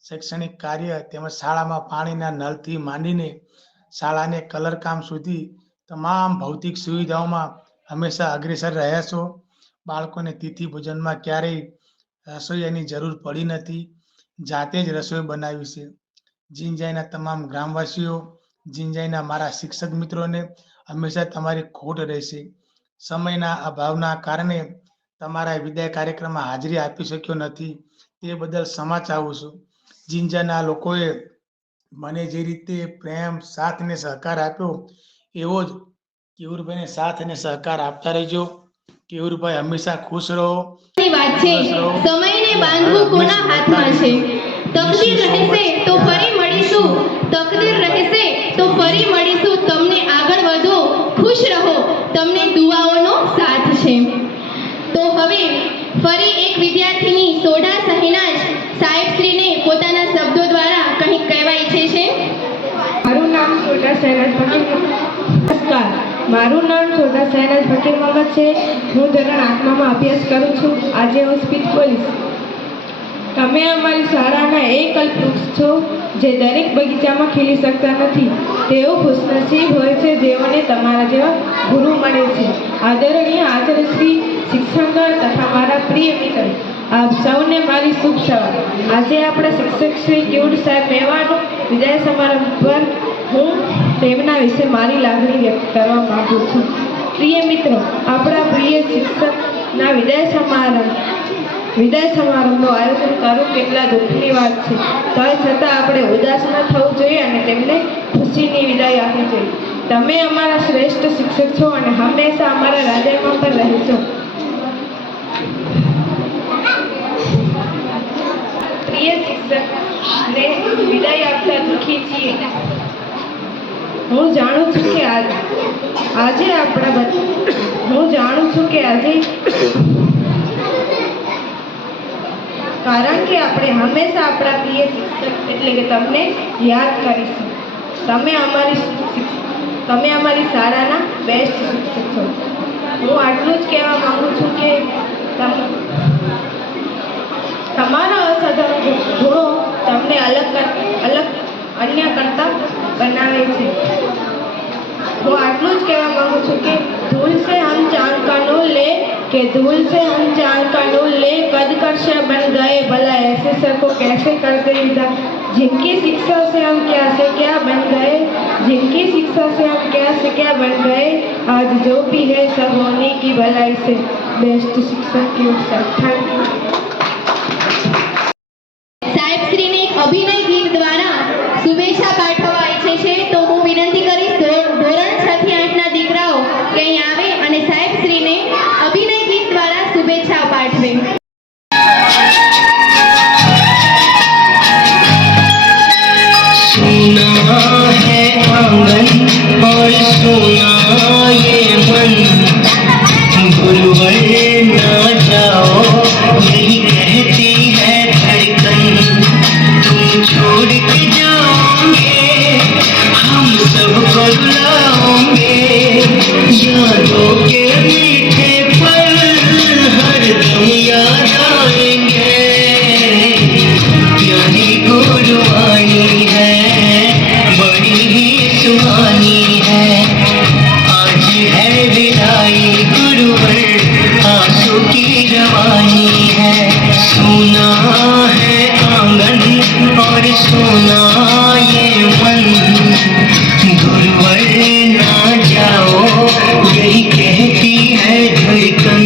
શૈક્ષણિક કાર્ય તેમજ શાળામાં પાણીના નળથી માંડીને શાળાને કલર કામ સુધી તમામ ભૌતિક સુવિધાઓમાં હંમેશા અગ્રેસર રહ્યા છો. બાળકોને તિથિ ભોજનમાં ક્યારેય રસોઈયાની જરૂર પડી નથી. જાતે જ રસોઈ બનાવી છે. જિંજાઈના તમામ ગ્રામવાસીઓ, જિંજાઈના મારા શિક્ષક મિત્રોને હંમેશા તમારી ખોટ રહેશે. સમયના અભાવના કારણે તમારા વિદાય કાર્યક્રમમાં હાજરી આપી શક્યો નથી, તે બદલ ક્ષમા ચાહું છું. જિંજાના લોકોએ મને જે રીતે પ્રેમ, સાથ અને સહકાર આપ્યો એવો જ કેવુરભાઈને સાથ અને સહકાર આપતા રહેજો. કેવુરભાઈ હંમેશા ખુશ રહો. વાત છે, સમયને બાંધવું કોના હાથમાં છે? તકદીર રહેશે તો ફરી મળીશું, તકદીર રહેશે તો ફરી મળીશું. તમને આગળ વધો, ખુશ રહો, તમને દુઆઓનો સાથ છે. તો હવે ફરી એક વિદ્યાર્થીની સોઢા શહેનાજ સાહેબશ્રીને પોતાના શબ્દો દ્વારા કંઈક કહેવા ઈચ્છે છે. મારું નામ સોઢા શહેનાજ ફકીર. નમસ્કાર, મારું નામ સોઢા શહેનાજ ફકીર મોહમ્મદ છે. હું ધોરણ 8માં અભ્યાસ કરું છું. આજે હું સ્પીચ બોલીશ. તમે અમારી શાળાના એ કલ્પવૃક્ષ છો જે દરેક બગીચામાં ખીલી શકતા નથી. તેઓ ખુશનસીબ હોય છે જેઓને તમારા જેવા ગુરુ મળે છે. આદરણીય આચાર્યશ્રી, શિક્ષણગણ તથા મારા પ્રિય મિત્ર, આપ સૌને મારી શુભ સવાર. આજે આપણા શિક્ષક શ્રી કેવુર સાહેબ મેવાનું વિદાય સમારંભ પર હું તેમના વિશે મારી લાગણી વ્યક્ત કરવા માંગુ છું. પ્રિય મિત્રો, આપણા પ્રિય શિક્ષકના વિદાય સમારંભનું આયોજન કરવું કેટલા દુઃખની વાત છે. તો છતાં આપણે ઉદાસ ન થવું જોઈએ અને તેમને ખુશીની વિદાય આપવી જોઈએ. તમે અમારા શ્રેષ્ઠ શિક્ષક છો અને હંમેશા અમારા હૃદયમાં પર રહેશો. પ્રિય શિક્ષકને વિદાય આપતા દુઃખી છીએ. હું જાણું છું કે કારણ કે આપણે હંમેશા આપણા પ્રિય શિક્ષક એટલે કે તમને યાદ કરીશું. તમે અમારી શાળાના બેસ્ટ શિક્ષક છો. હું આટલું જ કહેવા માંગુ છું કે તમારા અસાધારણ ગુણો તમને અન્ય કરતા બનાવે છે. હું આટલું જ કહેવા માંગુ છું કે धूल से हम चांद का नूल ले कद कर से बन गए भला ऐसे सर को कैसे करते विदा. जिनकी शिक्षा से हम क्या से क्या बन गए, जिनकी शिक्षा से हम क्या से क्या बन गए, आज जो भी है सब होने की भलाई से. बेस्ट शिक्षक की थैंक यू. સાહેબશ્રીને એક અભિનય ગીત દ્વારા શુભેચ્છા પાઠવવા ઈચ્છે છે. તો હું વિનંતી કરીશ ધોરણ 6 થી 8 ના દીકરાઓ કે અહીં આવે અને સાહેબશ્રીને અભિનય ગીત દ્વારા શુભેચ્છા પાઠવે. सुना है आंगन और सुना ये मन, गुरुवर ना जाओ यही कहती है धड़कन. तुम छोड़ के जाओगे हम सबको रुलाओगे, यादों के मीठे पल हरदम याद आएंगे. प्यारी गुरुवाणी है, बड़ी ही सुहानी है. आज है विदाई गुरुवर, आंसू की रवानी है. सोना है आंगन और सोना ये मन, गुरुवर ना जाओ यही कहती है धड़कन.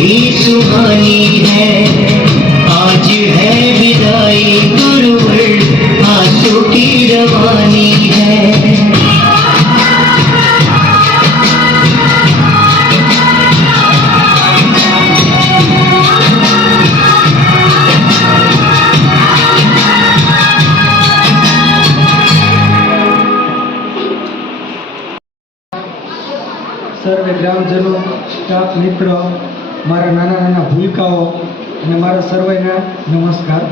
ही सुहानी है। आज है विदाई गुरुवर आंसू की रवानी है। સર્વે ગ્રામજનો, સ્ટાફ મિત્રો, મારા નાના નાના ભૂલકાઓ અને મારા સર્વેને નમસ્કાર.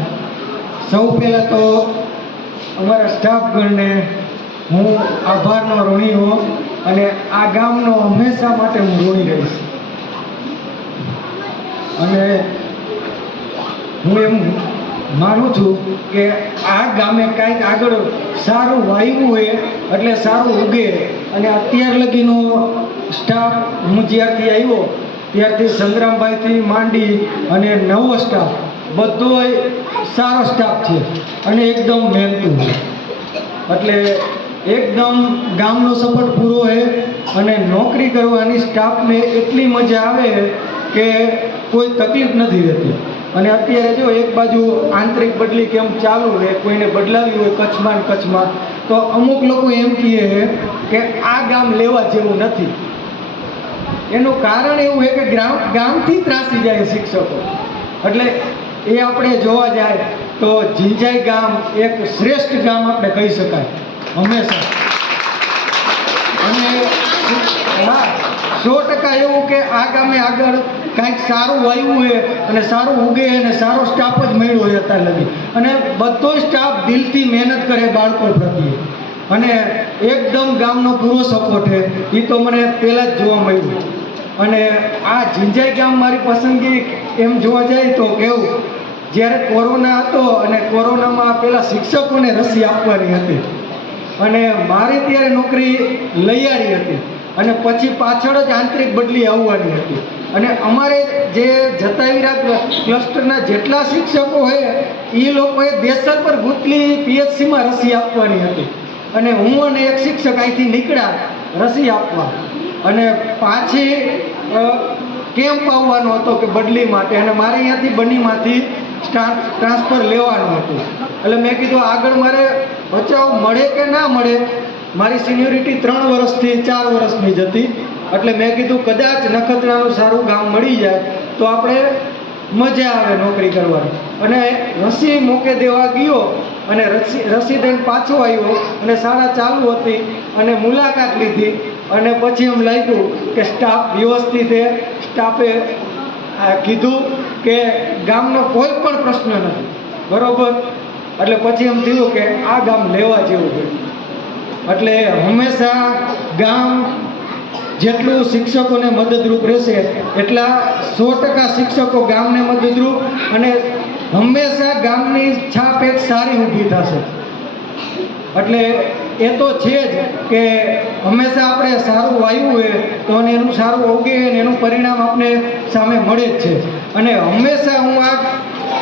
સૌ પહેલાં તો અમારા સ્ટાફગણને હું આભારનો ઋણી હોઉં અને આ ગામનો હંમેશા માટે હું ઋણી રહીશ. અને હું એમ માનું છું કે આ ગામે કાંઈક આગળ સારું વાવ્યું હોય એટલે સારું ઉગે. અને અત્યાર લગીનો સ્ટાફ હું જ્યારથી આવ્યો ત્યારથી સંગ્રામભાઈથી માંડી અને નવો સ્ટાફ બધોય સારો સ્ટાફ છે અને એકદમ મહેનતુ છે. એટલે એકદમ ગામનો સપોર્ટ પૂરો છે અને નોકરી કરવાની સ્ટાફને એટલી મજા આવે કે કોઈ તકલીફ નથી રહેતી. અને અત્યારે જો એક બાજુ આંતરિક બદલી કેમ ચાલુ રહે, કોઈને બદલાવી હોય કચ્છમાં ને કચ્છમાં, તો અમુક લોકો એમ કહે કે આ ગામ લેવા જેવું નથી. એનું કારણ એવું છે કે ગામથી ત્રાસી જાય શિક્ષકો. એટલે એ આપણે જોવા જાય તો ઝીંઝાઈ ગામ એક શ્રેષ્ઠ ગામ આપણે કહી શકાય હંમેશા. અને હા, 100% એવું કે આ ગામે આગળ કાંઈક સારું વાવ્યું હોય અને સારું ઉગે અને સારો સ્ટાફ જ મળ્યો હોય અત્યાર લગી. અને બધો સ્ટાફ દિલથી મહેનત કરે બાળકો પ્રત્યે અને એકદમ ગામનો પૂરો સપોર્ટ છે. એ તો મને પહેલાં જ જોવા મળ્યું. અને આ ઝીંઝાઈ ગામ મારી પસંદગી એમ જોવા જાય તો કેવું, જ્યારે કોરોના હતો અને કોરોનામાં પહેલાં શિક્ષકોને રસી આપવાની હતી અને મારી ત્યારે નોકરી લૈયારી હતી અને પછી પાછળ જ આંતરિક બદલી આવવાની હતી. અને અમારે જે જતાવીરા ક્લસ્ટરના જેટલા શિક્ષકો હોય એ લોકોએ દેસર પર ગુતલી PHCમાં રસી આપવાની હતી. અને હું અને એક શિક્ષક અહીંથી નીકળ્યા રસી આપવા અને પાછી કેમ્પ આવવાનો હતો કે બદલી માટે. અને મારે અહીંયાથી બનીમાંથી ટ્રાન્સફર લેવાનું હતું. એટલે મેં કીધું આગળ મારે બચાવ મળે કે ના મળે, મારી સિનિયોરિટી 3 વર્ષથી 4 વર્ષની જ હતી. એટલે મેં કીધું કદાચ નખત્રાણાનું સારું ગામ મળી જાય તો આપણે મજા આવે નોકરી કરવાની. અને રસી મોકે દેવા ગયો અને રસી દઈને પાછો આવ્યો અને શાળા ચાલુ હતી અને મુલાકાત લીધી. અને પછી એમ લાગ્યું કે સ્ટાફ વ્યવસ્થિત છે. સ્ટાફે કીધું કે ગામનો કોઈ પણ પ્રશ્ન નથી બરાબર. એટલે પછી એમ થયું કે આ ગામ લેવા જેવું છે. એટલે હંમેશા ગામ જેટલું શિક્ષકોને મદદરૂપ રહેશે એટલા 100% શિક્ષકો ગામને મદદરૂપ અને હંમેશા ગામની છાપ એક સારી ઊભી થશે. એટલે એ તો છે જ કે હંમેશા આપણે સારું વાવ્યું હોય તો એનું સારું ઉગે અને એનું પરિણામ આપણે સામે મળે જ છે. અને હંમેશા હું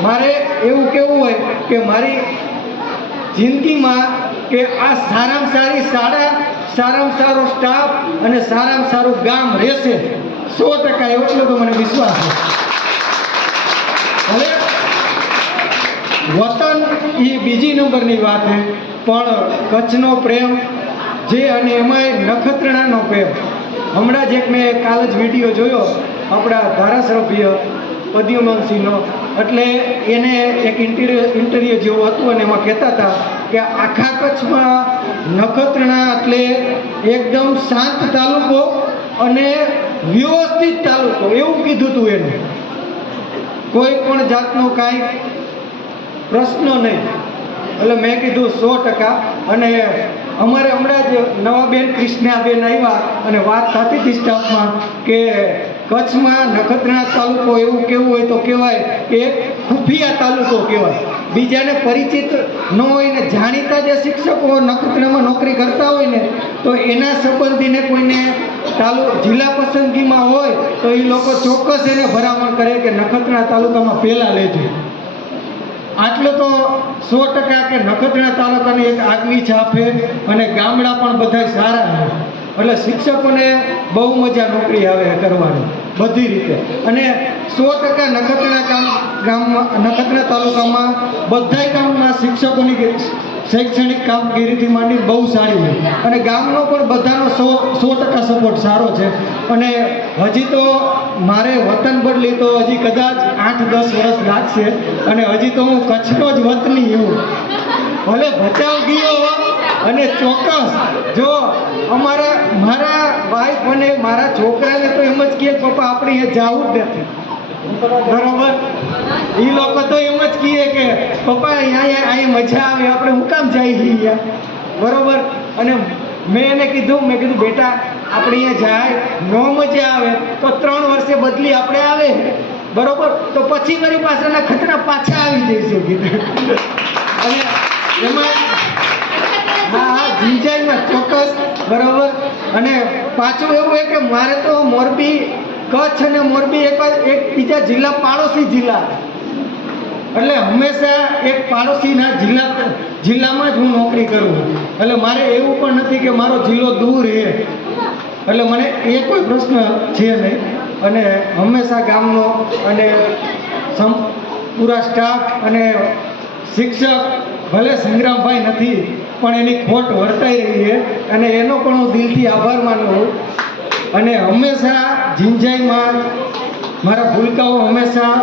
મારે એવું કહેવું હોય કે મારી જિંદગીમાં કે આ સારામાં સારી શાળા, સારામાં સારો સ્ટાફ અને સારામાં સારું ગામ રહેશે 100%. એટલો તો મને વિશ્વાસ છે. હવે વતન એ બીજી નંબરની વાત છે, પણ કચ્છનો પ્રેમ જે અને એમાંય નખત્રાણાનો પ્રેમ. હમણાં જ એક મેં કાલ જ વિડીયો જોયો આપણા ધારાસભ્ય પ્રદ્યુમનસિંહનો. એટલે એને એક ઇન્ટરવ્યૂ જેવું હતું અને એમાં કહેતા હતા કે આખા કચ્છમાં નખત્રાણા એટલે એકદમ શાંત તાલુકો અને વ્યવસ્થિત તાલુકો એવું કીધું હતું એને. કોઈ પણ જાતનો કાંઈ પ્રશ્ન નહીં. એટલે મેં કીધું 100%. અને અમારે હમણાં જ નવા બેન કૃષ્ણાબેન આવ્યા અને વાત થતી હતી સ્ટાફમાં કે કચ્છમાં નખત્રાણા તાલુકો એવું કેવું હોય તો કહેવાય કે એક ખુફિયા તાલુકો કહેવાય. બીજાને પરિચિત ન હોય ને જાણીતા જે શિક્ષકો નખત્રાણામાં નોકરી કરતા હોય ને તો એના સંબંધીને કોઈને જિલ્લા પસંદગીમાં હોય તો એ લોકો ચોક્કસ એને ભલામણ કરે કે નખત્રાણા તાલુકામાં પહેલાં લેજો. આટલું તો 100% કે નખત્રાણા તાલુકાની એક આગવી છાપ છે અને ગામડા પણ બધા સારા છે. એટલે શિક્ષકોને બહુ મજા નોકરી આવે કરવાની બધી રીતે. અને 100% નખત્રાણા તાલુકામાં બધાય કામમાં શિક્ષકોની શૈક્ષણિક કામગીરીથી માંડી બહુ સારી હોય અને ગામનો પણ બધાનો 100% સપોર્ટ સારો છે. અને હજી તો મારે વતન બદલી તો હજી કદાચ 8-10 વર્ષ લાગશે અને હજી તો હું કચ્છનો જ વતની એવું ભલે ભચાઉ ગયો અને ચોક્કસ જો મારા વાઈફ અને મારા છોકરાને તો એમ જ કહે પપ્પા આપણે અહીંયા જવું જ નથી, બરોબર? એ લોકો તો એમ જ કહે કે પપ્પા અહીંયા મજા આવે, આપણે હું કામ જઈએ અહીંયા, બરોબર? અને મેં એને કીધું બેટા આપણે અહીંયા જાય ન મજા આવે તો 3 વર્ષે બદલી આપણે આવે, બરોબર? તો પછી મારી પાસેના ખતરા પાછા આવી જઈશું કીધું. અને એમાં હા જીંજાઈમાં ચોક્કસ, બરોબર. અને પાછું એવું છે કે મારે તો મોરબી, કચ્છ અને મોરબી એક બીજા જિલ્લા પાડોશી જિલ્લા, એટલે હંમેશા એક પાડોશીના જિલ્લામાં જ હું નોકરી કરું. એટલે મારે એવું પણ નથી કે મારો જિલ્લો દૂર છે, એટલે મને એ કોઈ પ્રશ્ન છે નહીં. અને હંમેશા ગામનો અને પૂરા સ્ટાફ અને શિક્ષક ભલે સંગ્રામભાઈ નથી પણ એની ખોટ વર્તાઈ રહી છે અને એનો પણ હું દિલથી આભાર માનું. અને હંમેશા જીંજાઈમાં મારા ભૂલકાઓ હંમેશા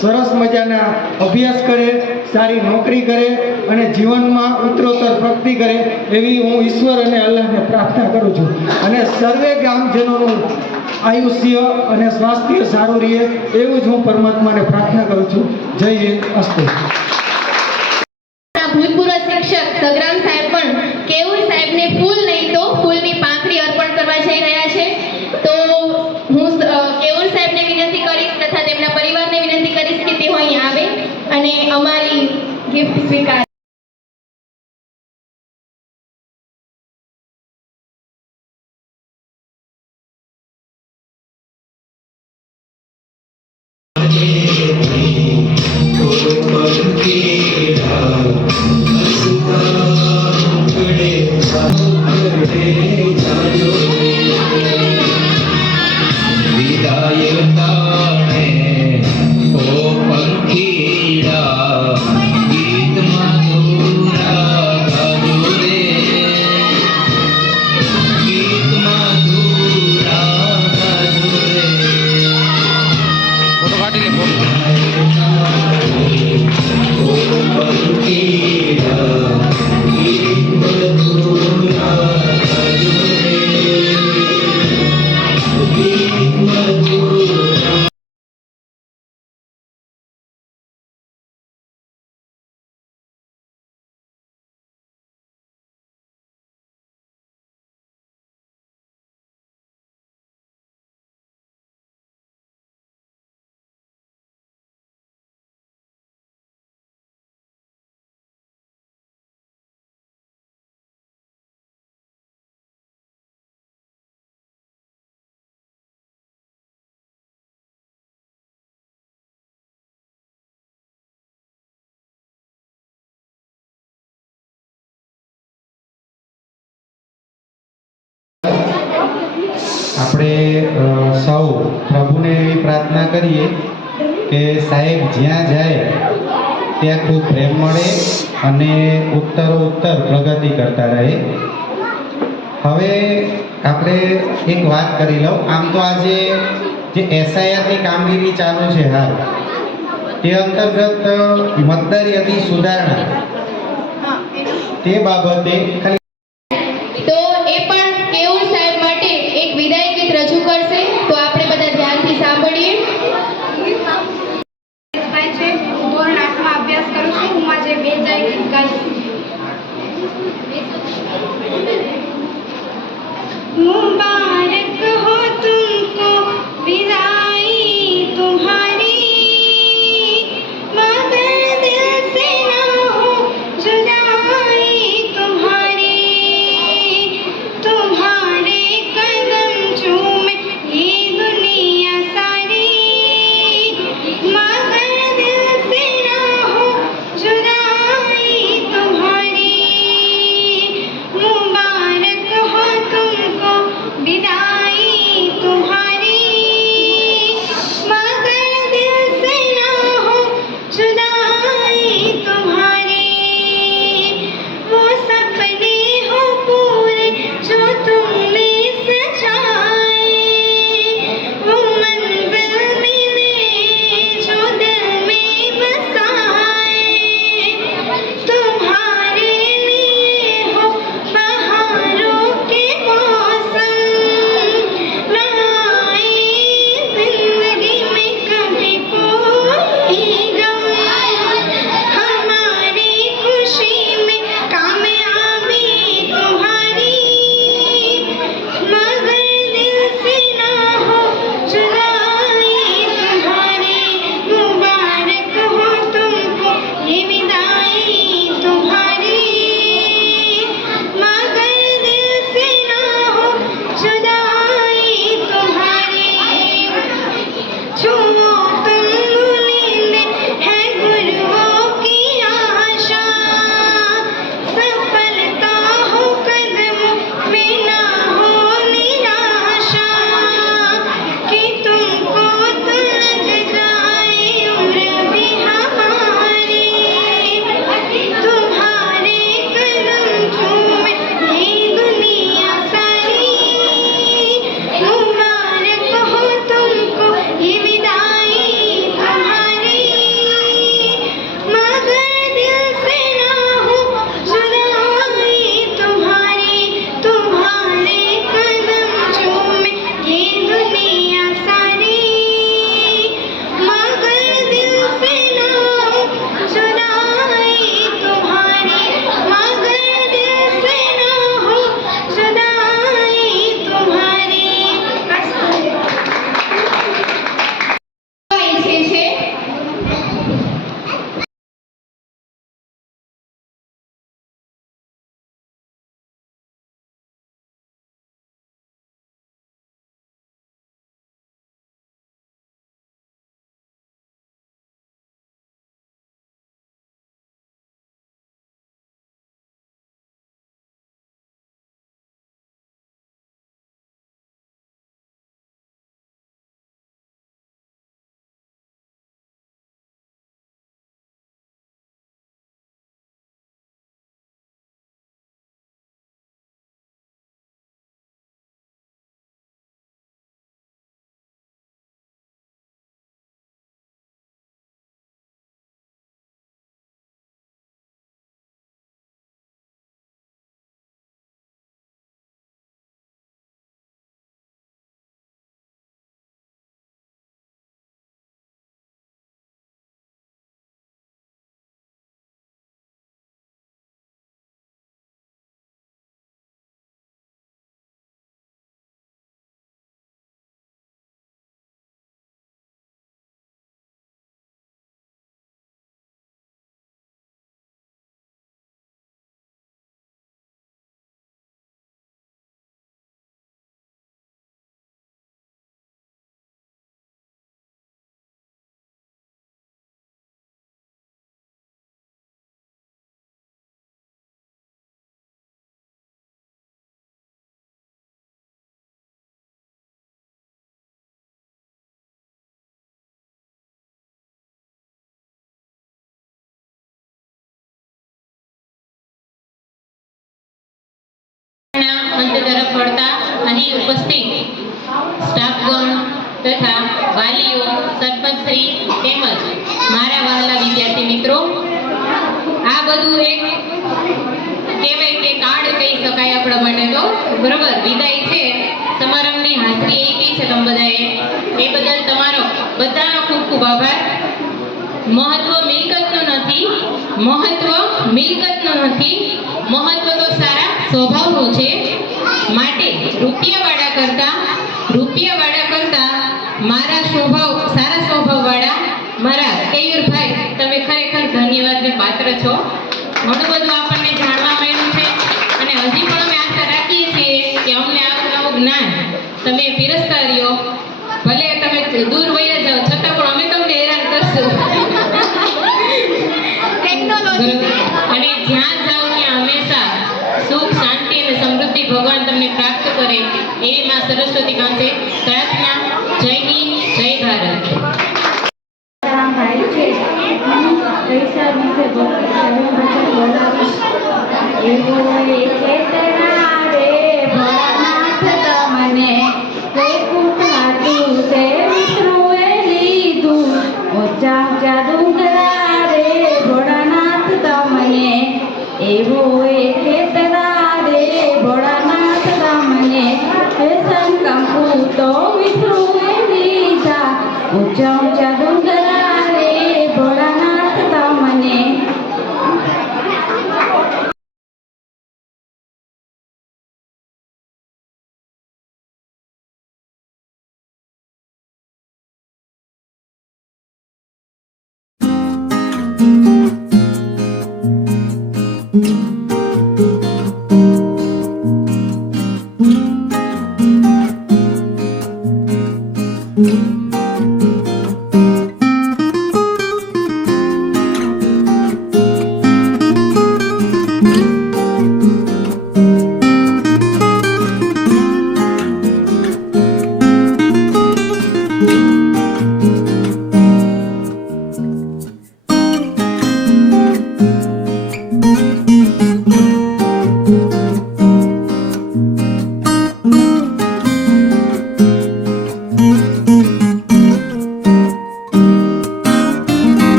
સરસ મજાના અભ્યાસ કરે, સારી નોકરી કરે અને જીવનમાં ઉત્તરોત્તર પ્રગતિ કરે એવી હું ઈશ્વર અને અલ્લાહને પ્રાર્થના કરું છું. અને સર્વે ગામજનોનું આયુષ્ય અને સ્વાસ્થ્ય સારું રહે એવું જ હું પરમાત્માને પ્રાર્થના કરું છું. જય હિન્દ, અસ્તુ. ભૂતપૂર્વ શિક્ષક સગ્રામ સાહેબ પણ કેવુર સાહેબને ફૂલ નહીં તો ફૂલની પાંખડી અર્પણ કરવા જઈ રહ્યા છે. તો હું કેવુર સાહેબને વિનંતી કરીશ તથા તેમના પરિવારને વિનંતી કરીશ કે તેઓ અહીં આવે અને અમારી ગિફ્ટ સ્વીકાર. આપણે સૌ પ્રભુને એવી પ્રાર્થના કરીએ કે સાહેબ જ્યાં જાય ત્યાં ખૂબ પ્રેમ મળે અને ઉત્તરોત્તર પ્રગતિ કરતા રહે. હવે આપણે એક વાત કરી લઉં. આમ તો આજે જે SIRની કામગીરી ચાલુ છે હાલ, તે અંતર્ગત મતદાર યાદી સુધારણા તે બાબતે તો એ પણ કેવુર સાહેબ માટે એક વિદાય ગીત રજૂ કરશે. તો આપણે બધા ધ્યાનથી સાંભળીએ. છે હું ધોરણ 8માં અભ્યાસ કરું છું. હું આજે વિદાય ગીત ગાઈશ. मुबारक हो तुमको विदाई तुम्हारी, मगर दिल से ना हो जुदाई तुम्हारी. અંત તરફ વળતા અહીં ઉપસ્થિત સ્ટાફગણ તથા વાલીઓ, સરપંચશ્રી તેમજ મારા વહાલા વિદ્યાર્થી મિત્રો, આ બધું એક કહેવાય કે કાર્ડ કહી શકાય આપણા માટે તો, બરોબર. વિદાય છે સમારંભની હાજરી આપી છે તમે બધાએ, એ બદલ તમારો બધાનો ખૂબ ખૂબ આભાર. મહત્વ મિલકતનું નથી, મહત્વ તો સારા સ્વભાવનું છે. માટે રૂપિયાવાળા કરતા મારા સારા સ્વભાવવાળા મારા કેયુરભાઈ, તમે ખરેખર ધન્યવાદને પાત્ર છો. ઘણું બધું આપણને જાણવા મળ્યું છે અને હજી પણ અમે આશા રાખીએ છીએ કે અમને આવું જ્ઞાન તમે પીરસતા રહ્યો. ભલે તમે દૂર વયા જાઓ છતાં પણ અમે તમને હેરાન કરશું. અને જ્યાં જાઓ ત્યાં હંમેશા સુખ, શાંતિ અને સમૃદ્ધિ ભગવાન તમને પ્રાપ્ત કરે એવી માં સરસ્વતી પાસે પ્રાર્થના. જય હિન્દ, જય ભારત.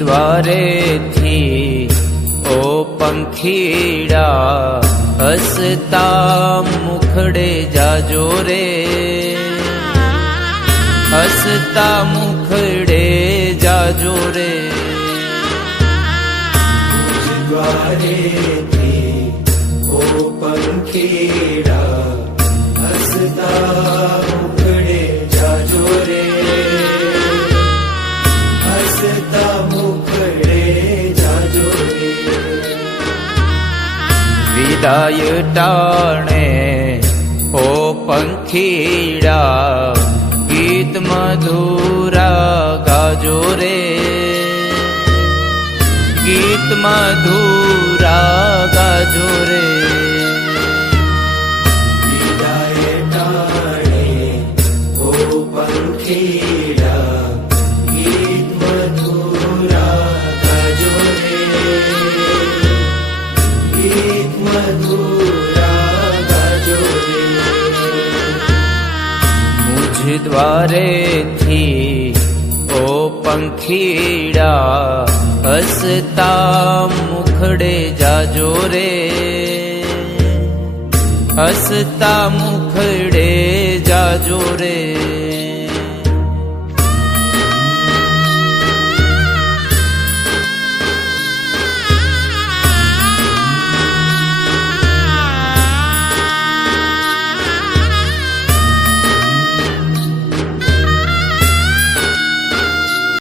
द्वारे थी ओ पंखीड़ा हसता मुखड़े जाजो रे, हसता मुखड़े जाजो रे। द्वारे थी ओ पंखीड़ा हसता मुखड़े जाजो रे, हसता मुखड़े जाजो रे। विदाय टाणे ओ पंखीड़ा गीत मधुरा गाजो रे, गीत मधुरा गाजो रे। विदाय टाणे ओ पंखीड़ा गीत मधुरा गाजो रे, द्वारे थी ओ पंखीड़ा हसता मुखड़े जाजो रे हसता मुखड़े जाजो रे।